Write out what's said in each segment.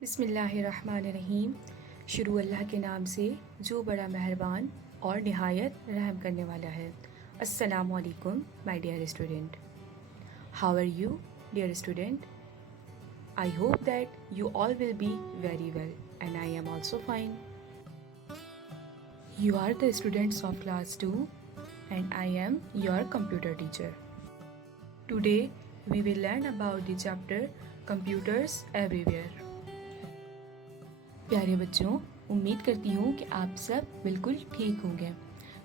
बिस्मिल्लाहिर्रहमानिर्रहीम। शुरू अल्लाह के नाम से जो बड़ा मेहरबान और निहायत रहम करने वाला है। अस्सलामु अलैकुम my dear student, how are you dear student? I hope that you all will be very well and I am also fine. You are the students of class 2 and I am your computer teacher. Today we will learn about the chapter Computers Everywhere. प्यारे बच्चों, उम्मीद करती हूँ कि आप सब बिल्कुल ठीक होंगे।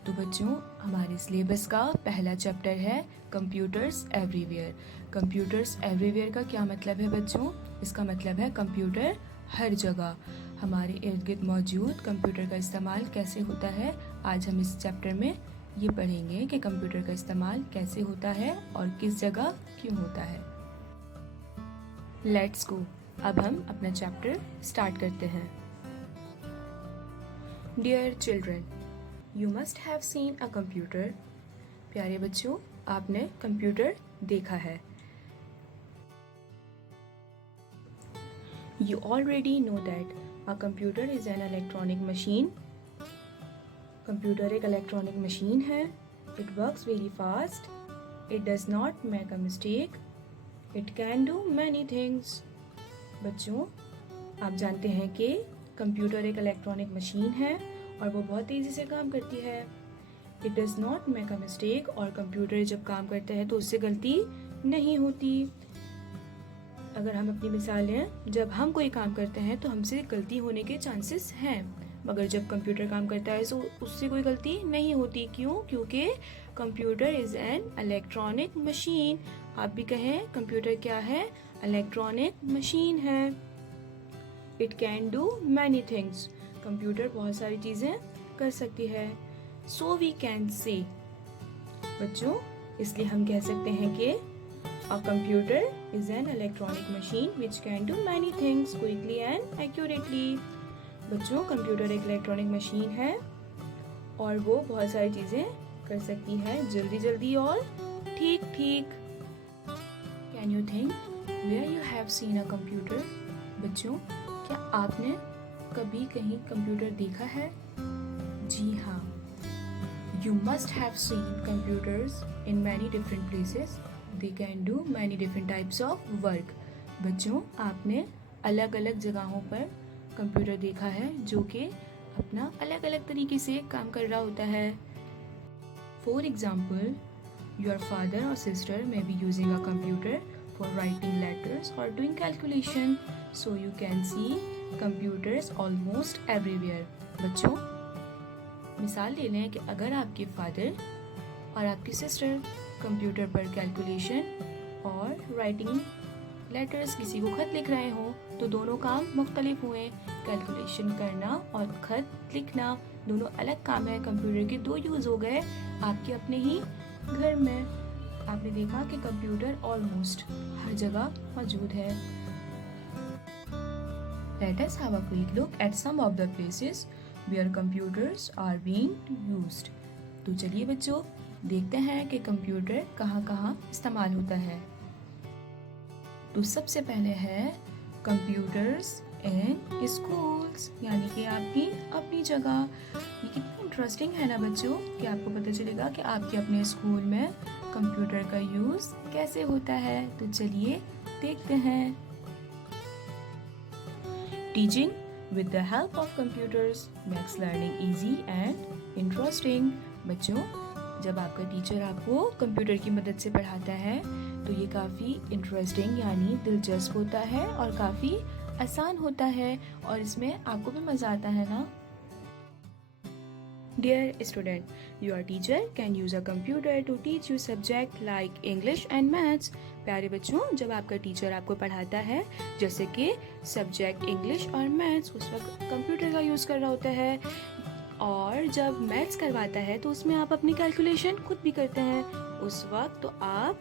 तो बच्चों, हमारे सिलेबस का पहला चैप्टर है कंप्यूटर्स एवरीवेयर। कंप्यूटर्स एवरीवेयर का क्या मतलब है बच्चों? इसका मतलब है कंप्यूटर हर जगह, हमारे इर्द गिर्द मौजूद कंप्यूटर का इस्तेमाल कैसे होता है। आज हम इस चैप्टर में ये पढ़ेंगे कि कंप्यूटर का इस्तेमाल कैसे होता है और किस जगह क्यों होता है। लेट्स गो, अब हम अपना चैप्टर स्टार्ट करते हैं। Dear children, you must have seen a computer. प्यारे बच्चों, आपने कंप्यूटर देखा है। You already know that a computer is an electronic machine. Computer एक इलेक्ट्रॉनिक मशीन है। It works very fast. It does not make a mistake. It can do many things. बच्चों, आप जानते हैं कि कंप्यूटर एक इलेक्ट्रॉनिक मशीन है और वो बहुत तेज़ी से काम करती है। It does not make a mistake, और कंप्यूटर जब काम करता है तो उससे गलती नहीं होती। अगर हम अपनी मिसाल लें, जब हम कोई काम करते हैं तो हमसे गलती होने के चांसेस हैं, मगर जब कंप्यूटर काम करता है तो उससे कोई गलती नहीं होती। क्यों? क्योंकि computer is an electronic machine. आप भी कहें, कंप्यूटर क्या है? इलेक्ट्रॉनिक मशीन है। It can do many things. Computer बहुत सारी चीज़ें कर सकती है। सो वी कैन से, बच्चों, इसलिए हम कह सकते हैं कि A computer is an electronic machine which can do many things quickly and accurately. बच्चों, कंप्यूटर एक इलेक्ट्रॉनिक मशीन है और वो बहुत सारी चीज़ें कर सकती है, जल्दी जल्दी और ठीक ठीक। Can you think where you have seen a computer? बच्चों, क्या आपने कभी कहीं कंप्यूटर देखा है? जी हाँ, You must have seen computers in many different places. They can do many different types of work. बच्चों, आपने अलग अलग जगहों पर कंप्यूटर देखा है जो कि अपना अलग अलग तरीके से काम कर रहा होता है। For example, your father or sister may be using a computer for writing letters or doing calculation. So you can see computers almost everywhere. बच्चों, मिसाल ले लें कि अगर आपके फादर और आपकी सिस्टर कंप्यूटर पर कैलकुलेशन और राइटिंग लेटर्स, किसी को खत लिख रहे हों, तो दोनों काम मुख्तलिफ हुए। कैलकुलेशन करना और खत लिखना दोनों अलग काम है। कंप्यूटर के दो यूज़ हो गए आपके अपने ही घर में। आपने देखा कि कंप्यूटर ऑलमोस्ट हर जगह मौजूद है। Let us have a quick look at some of the places where computers are being used. तो चलिए बच्चों, देखते हैं कि कंप्यूटर कहाँ कहाँ इस्तेमाल होता है। तो सबसे पहले है कंप्यूटर्स इन स्कूल्स, यानी कि आपकी अपनी जगह। ये कितना इंटरेस्टिंग है ना बच्चों, कि आपको पता चलेगा कि आपके अपने स्कूल में कंप्यूटर का यूज़ कैसे होता है। तो चलिए देखते हैं। Teaching with the help of computers makes learning easy and interesting. बच्चों, जब आपका टीचर आपको कंप्यूटर की मदद से पढ़ाता है तो ये काफ़ी इंटरेस्टिंग यानी दिलचस्प होता है और काफ़ी आसान होता है और इसमें आपको भी मज़ा आता है ना। Dear student, your teacher can use a computer to teach you subject like English and Maths. प्यारे बच्चों, जब आपका टीचर आपको पढ़ाता है जैसे कि सब्जेक्ट इंग्लिश और मैथ्स, उस वक्त कंप्यूटर का यूज़ कर रहा होता है। और जब मैथ्स करवाता है तो उसमें आप अपनी कैलकुलेशन खुद भी करते हैं, उस वक्त तो आप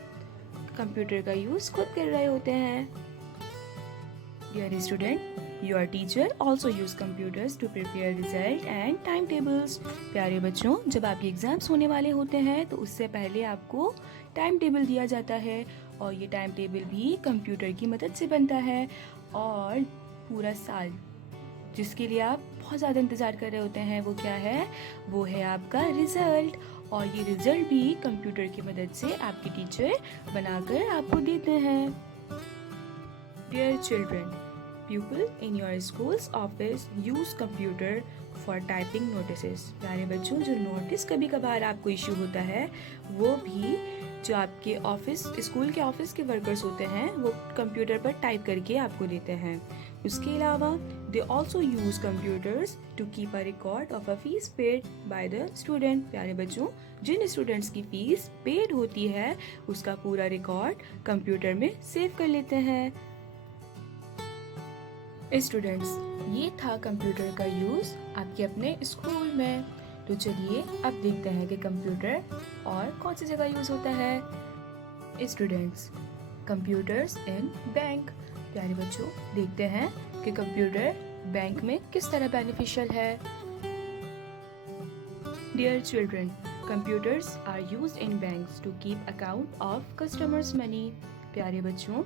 कंप्यूटर का यूज़ खुद कर रहे होते हैं। Dear student, your teacher also use computers to prepare result and timetables. प्यारे बच्चों, जब आपके एग्जाम्स होने वाले होते हैं तो उससे पहले आपको टाइम टेबल दिया जाता है और ये टाइम टेबल भी कंप्यूटर की मदद से बनता है। और पूरा साल जिसके लिए आप बहुत ज़्यादा इंतज़ार कर रहे होते हैं, वो क्या है? वो है आपका रिज़ल्ट। और ये रिज़ल्ट भी कंप्यूटर की मदद से आपके टीचर बनाकर आपको देते हैं। Dear children, people in your schools office use computer for typing notice. प्यारे बच्चों, जो नोटिस कभी कभार आपको इशू होता है, वो भी जो आपके स्कूल के ऑफिस के वर्कर्स होते हैं, वो कंप्यूटर पर टाइप करके आपको देते हैं। उसके अलावा they also use computers to keep a record of a fees paid by the student. प्यारे बच्चों, जिन स्टूडेंट्स की फीस पेड होती है, उसका पूरा रिकॉर्ड कंप्यूटर में सेव कर लेते हैं। स्टूडेंट्स, ये था कंप्यूटर का यूज़ आपके अपने स्कूल में। तो चलिए अब देखते हैं कि कंप्यूटर और कौन सी जगह यूज़ होता है। Students, computers in bank. प्यारे बच्चों, देखते हैं कि कंप्यूटर बैंक में किस तरह बेनिफिशियल है। Dear children, computers are used in banks to keep account of customers money. प्यारे बच्चों,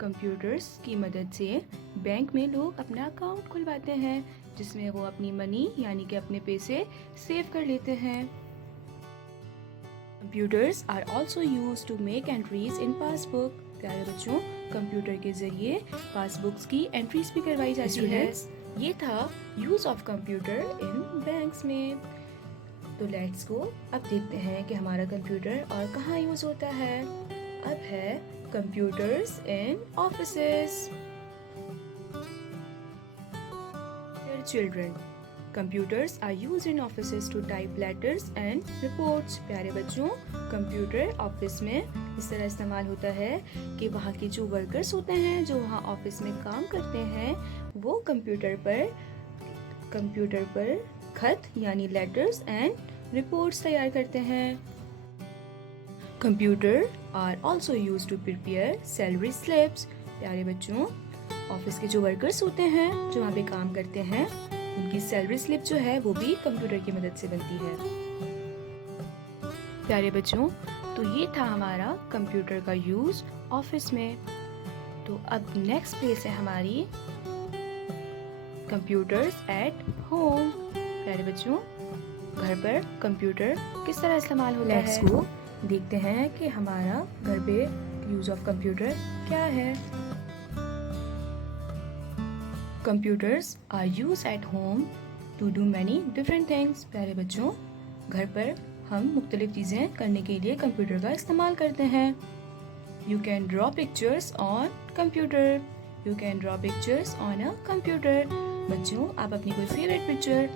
कंप्यूटर्स की मदद से बैंक में लोग अपना अकाउंट खुलवाते हैं, जिसमें वो अपनी मनी यानी कि अपने पैसे सेव कर लेते हैं। Computers are also used to make entries in passbook. प्यारे बच्चों, कंप्यूटर के जरिए पासबुक्स की एंट्रीज भी करवाई जाती है। ये था use of computer in banks में। तो लेट्स गो, अब देखते हैं कि हमारा कंप्यूटर और कहाँ यूज होता है। अब है computers in offices. Dear children, computers are used in offices to type letters and reports. प्यारे बच्चों, कंप्यूटर ऑफिस में इस तरह इस्तेमाल होता है कि वहाँ के जो वर्कर्स होते हैं, जो वहाँ ऑफिस में काम करते हैं, वो कंप्यूटर पर खत यानी लेटर्स एंड रिपोर्ट्स तैयार करते हैं। Computer are also use to prepare salary slips. प्यारे बच्चों, ऑफिस के जो वर्कर्स होते हैं, जो वहाँ पे काम करते हैं, उनकी सैलरी स्लिप जो है वो भी कंप्यूटर की मदद से बनती है। प्यारे बच्चों, तो ये था हमारा कंप्यूटर का यूज ऑफिस में। तो अब नेक्स्ट प्लेस है हमारी कंप्यूटर्स एट होम। प्यारे बच्चों, घर पर कंप्यूटर किस तरह इस्तेमाल होता है। लेट्स गो, देखते हैं कि हमारा घर पे यूज ऑफ कंप्यूटर क्या है। Computers are used at home to do many different things. प्यारे बच्चों, घर पर हम मुख्तलिफ चीज़ें करने के लिए कंप्यूटर का इस्तेमाल करते हैं। You can draw pictures on computer. You can draw pictures on a computer. बच्चों, आप अपनी कोई फेवरेट पिक्चर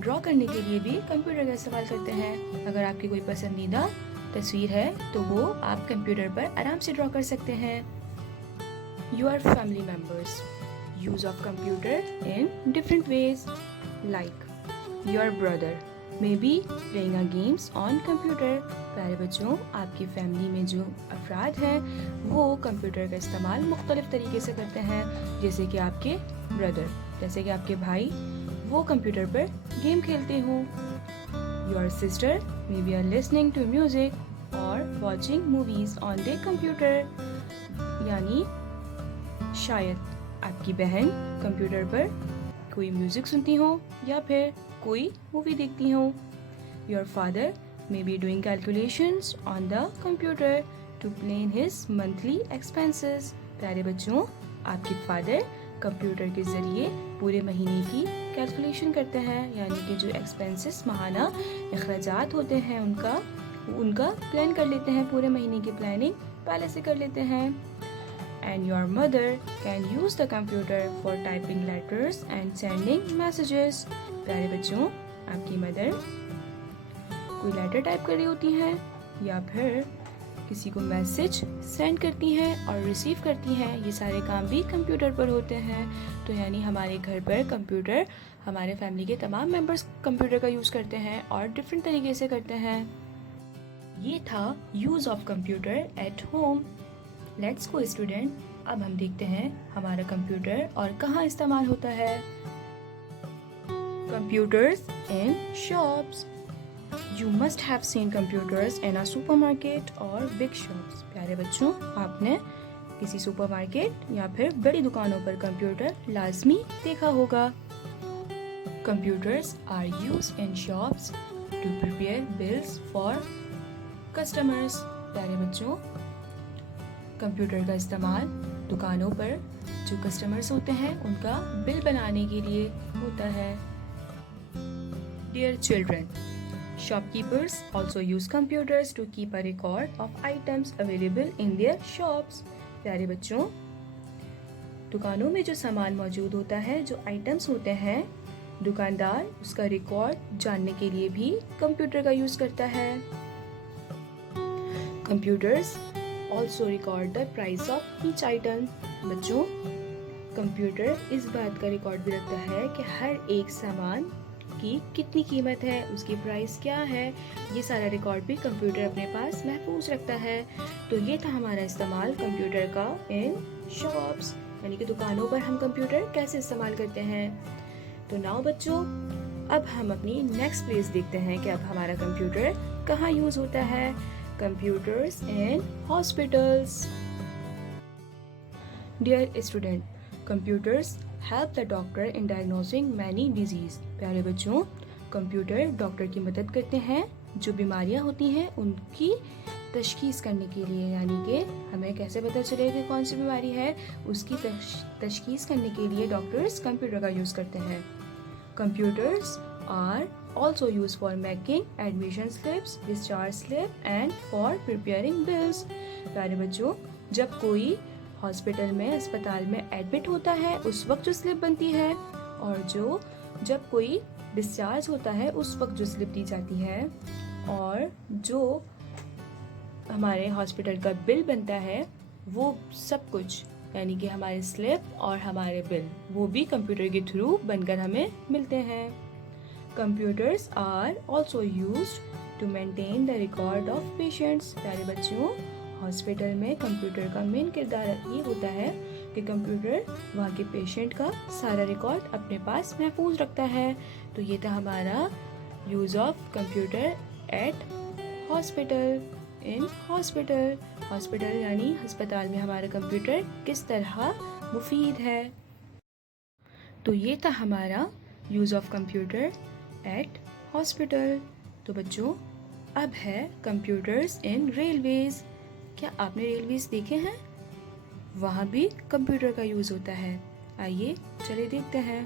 ड्रॉ करने के लिए भी कंप्यूटर का इस्तेमाल करते हैं। अगर आपकी कोई पसंदीदा तस्वीर है तो वो आप कंप्यूटर पर आराम से ड्रॉ कर सकते हैं। Your family members use of computer in different ways, like your brother may be playing a games on computer. प्यारे बच्चों, आपकी फैमिली में जो अफराद हैं, वो कंप्यूटर का इस्तेमाल मुख्तलिफ तरीके से करते हैं। जैसे कि आपके ब्रदर, जैसे कि आपके भाई, वो कंप्यूटर पर गेम खेलते हो। Your sister may be listening to music or watching movies on their computer. यानी शायद आपकी बहन कंप्यूटर पर कोई म्यूजिक सुनती हो या फिर कोई मूवी देखती हो। Your father may be doing calculations on the computer to plan his monthly expenses. प्यारे बच्चों, आपके फादर कंप्यूटर के ज़रिए पूरे महीने की कैलकुलेशन करते हैं, यानी कि जो एक्सपेंसेस माहाना अखराजात होते हैं उनका प्लान कर लेते हैं। पूरे महीने की प्लानिंग पहले से कर लेते हैं। And your mother can use the computer for typing letters and sending messages. प्यारे बच्चों, आपकी मदर कोई लेटर टाइप कर रही होती हैं या फिर किसी को मैसेज सेंड करती हैं और रिसीव करती हैं। ये सारे काम भी कंप्यूटर पर होते हैं। तो यानी हमारे घर पर कंप्यूटर, हमारे फैमिली के तमाम मेंबर्स कंप्यूटर का यूज़ करते हैं और डिफरेंट तरीके से करते हैं। ये था use of computer at home. Let's go student, अब हम देखते हैं हमारा कंप्यूटर और कहाँ इस्तेमाल होता है। Computers in shops. You must have scene computers in a supermarket और बिग शॉप्स। प्यारे बच्चों, आपने किसी सुपरमार्केट या फिर बड़ी दुकानों पर कंप्यूटर लाजमी देखा होगा। Computers are used in shops to prepare bills for customers. प्यारे बच्चों, कंप्यूटर का इस्तेमाल दुकानों पर जो कस्टमर्स होते हैं उनका बिल बनाने के लिए होता है। Dear children, shopkeepers also use computers to keep a record of items available in their shops। प्यारे बच्चों, दुकानों में जो सामान मौजूद होता है, जो आइटम्स होते हैं, दुकानदार उसका रिकॉर्ड जानने के लिए भी कंप्यूटर का यूज करता है। Computers also record the price of each item। बच्चों, कंप्यूटर इस बात का रिकॉर्ड भी रखता है कि हर एक सामान की कितनी कीमत है, उसकी प्राइस क्या है। ये सारा रिकॉर्ड भी कंप्यूटर अपने पास महफूज रखता है। तो ये था हमारा इस्तेमाल कंप्यूटर का इन शॉप्स, यानी कि दुकानों पर हम कंप्यूटर कैसे इस्तेमाल करते हैं। तो नाउ बच्चों, अब हम अपनी नेक्स्ट प्लेस देखते हैं कि अब हमारा कंप्यूटर कहाँ यूज होता है। Computers in hospitals. Dear student, computers help the doctor in diagnosing many disease. प्यारे बच्चों, कंप्यूटर डॉक्टर की मदद करते हैं जो बीमारियां होती हैं उनकी तशखीस करने के लिए, यानी कि हमें कैसे पता चले कि कौन सी बीमारी है, उसकी तशखीस करने के लिए डॉक्टर्स कंप्यूटर का यूज़ करते हैं। Computers are also used for making admission slips, discharge slip and for preparing bills। प्यारे बच्चों, जब कोई हॉस्पिटल में, अस्पताल में एडमिट होता है उस वक्त जो स्लिप बनती है, और जब कोई डिस्चार्ज होता है उस वक्त जो स्लिप दी जाती है, और जो हमारे हॉस्पिटल का बिल बनता है, वो सब कुछ यानी कि हमारे स्लिप और हमारे बिल वो भी कंप्यूटर के थ्रू बनकर हमें मिलते हैं। Computers are also used to maintain the record of patients. प्यारे बच्चों, हॉस्पिटल में कंप्यूटर का मेन किरदार ये होता है कि कंप्यूटर वहाँ के पेशेंट का सारा रिकॉर्ड अपने पास महफूज रखता है। तो ये था हमारा use of computer eight hospital. In hospital, hospital यानी अस्पताल में हमारा कंप्यूटर किस तरह मुफीद है। तो ये था हमारा use of computer eight hospital. तो बच्चों, अब है कंप्यूटर्स इन रेलवेज। क्या आपने रेलवेज देखे हैं? वहाँ भी कंप्यूटर का यूज़ होता है। आइए चले देखते हैं।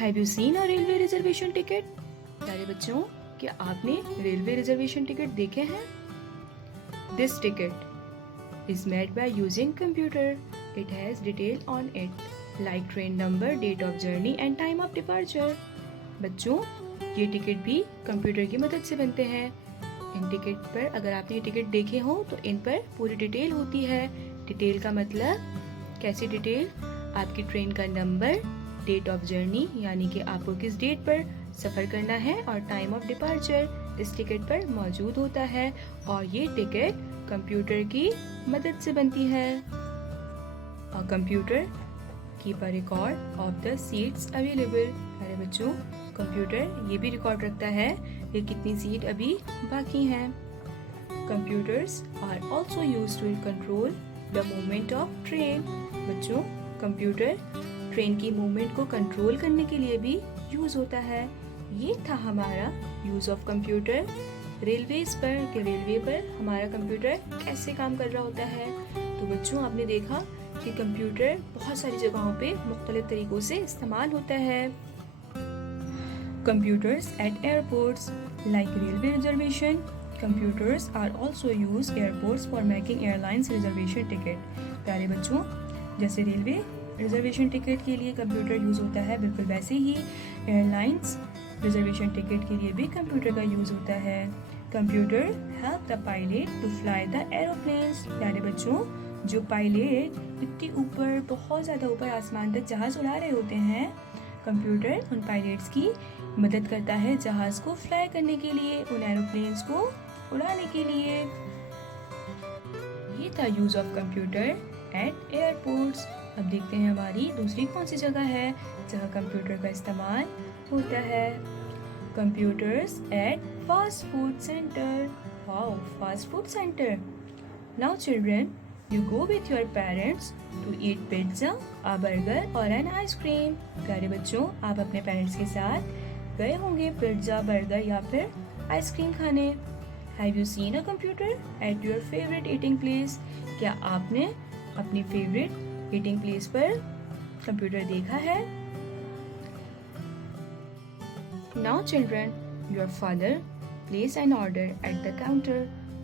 Have you seen a railway reservation ticket? प्यारे बच्चों, क्या आपने रेलवे रिजर्वेशन टिकट देखे हैं? This ticket is made by using computer. It has detail on it like train number, date of journey and time of departure. बच्चों, ये ticket भी computer की मदद से बनते हैं। इन टिकट पर, अगर आपने ये टिकट देखे हो तो इन पर पूरी डिटेल होती है। डिटेल का मतलब कैसी डिटेल? आपकी ट्रेन का नंबर, डेट ऑफ जर्नी यानी कि आपको किस डेट पर सफ़र करना है, और टाइम ऑफ डिपार्चर इस टिकट पर मौजूद होता है। और ये टिकट कंप्यूटर की मदद से बनती है। और computer keep a record of the seats available. अरे बच्चों, कंप्यूटर ये भी रिकॉर्ड रखता है कि कितनी सीट अभी बाकी हैं। Computers are also used to control the movement of train. बच्चों, कंप्यूटर ट्रेन की मूवमेंट को कंट्रोल करने के लिए भी यूज़ होता है। ये था हमारा यूज़ ऑफ कंप्यूटर रेलवेज पर, कि रेलवे पर हमारा कंप्यूटर कैसे काम कर रहा होता है। तो बच्चों, आपने देखा कि कंप्यूटर बहुत सारी जगहों पे मुख्तलिफ तरीक़ों से इस्तेमाल होता है। Computers at airports like railway reservation. Computers are also use airports for making airlines reservation ticket. प्यारे बच्चों, जैसे रेलवे रिजर्वेशन टिकट के लिए कंप्यूटर यूज़ होता है, बिल्कुल वैसे ही एयरलाइंस रिजर्वेशन टिकट के लिए भी कंप्यूटर का यूज़ होता है। Computer help the pilot to fly the aeroplanes. प्यारे बच्चों, जो पायलट इतनी ऊपर, बहुत ज़्यादा ऊपर आसमान तक जहाज़ उड़ा रहे होते हैं, कंप्यूटर उन पायलट्स की मदद करता है जहाज़ को फ्लाई करने के लिए, उन एरोप्लेन्स को उड़ाने के लिए। ये था use of computer at airports. अब देखते हैं हमारी दूसरी कौन सी जगह है जहाँ कंप्यूटर का इस्तेमाल होता है। Computers eight fast food centre. Wow, fast food centre. Now children, You go with your parents to eat pizza, a burger or an ice cream. प्यारे बच्चों, आप अपने पेरेंट्स के साथ गए होंगे पिज्ज़ा, बर्गर या फिर आइसक्रीम खाने. Have you seen a computer at your favorite eating place? क्या आपने अपनी फेवरेट ईटिंग प्लेस पर कंप्यूटर देखा है? Now children, your father place an order at the counter.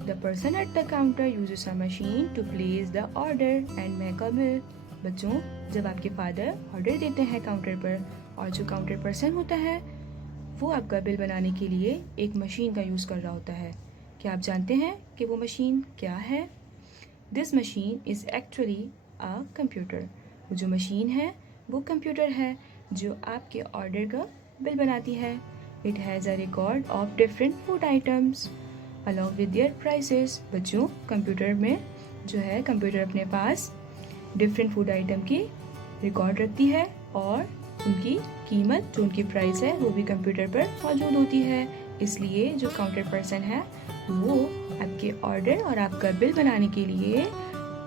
The person at the counter uses a machine to place the order and make a bill. बच्चों, जब आपके father order देते हैं counter पर और जो काउंटर पर्सन होता है वो आपका बिल बनाने के लिए एक मशीन का यूज़ कर रहा होता है. क्या आप जानते हैं कि वो मशीन क्या है? This machine is actually a computer. वो जो मशीन है वो कंप्यूटर है जो आपके ऑर्डर का बिल बनाती है. It has a record of different food items along with their prices. बच्चों, कंप्यूटर में जो है कंप्यूटर अपने पास डिफरेंट फूड आइटम की रिकॉर्ड रखती है और उनकी कीमत जो उनकी प्राइस है वो भी कंप्यूटर पर मौजूद होती है. इसलिए जो काउंटर पर्सन है वो आपके ऑर्डर और आपका बिल बनाने के लिए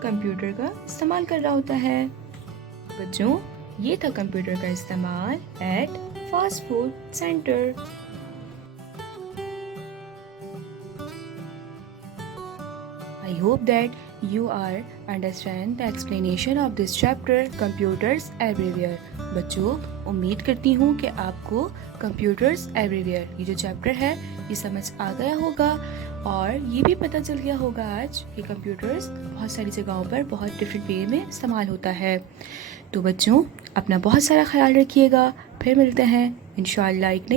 कंप्यूटर का इस्तेमाल कर रहा होता है. बच्चों, ये था कंप्यूटर का इस्तेमाल at fast food centre. I hope that you are understand the explanation of this chapter Computers Everywhere. बच्चों, उम्मीद करती हूँ कि आपको Computers Everywhere ये जो चैप्टर है ये समझ आ गया होगा और ये भी पता चल गया होगा आज कि कंप्यूटर्स बहुत सारी जगहों पर बहुत डिफरेंट वे में इस्तेमाल होता है. तो बच्चों, अपना बहुत सारा ख्याल रखिएगा. फिर मिलते हैं इंशाअल्लाह एक नई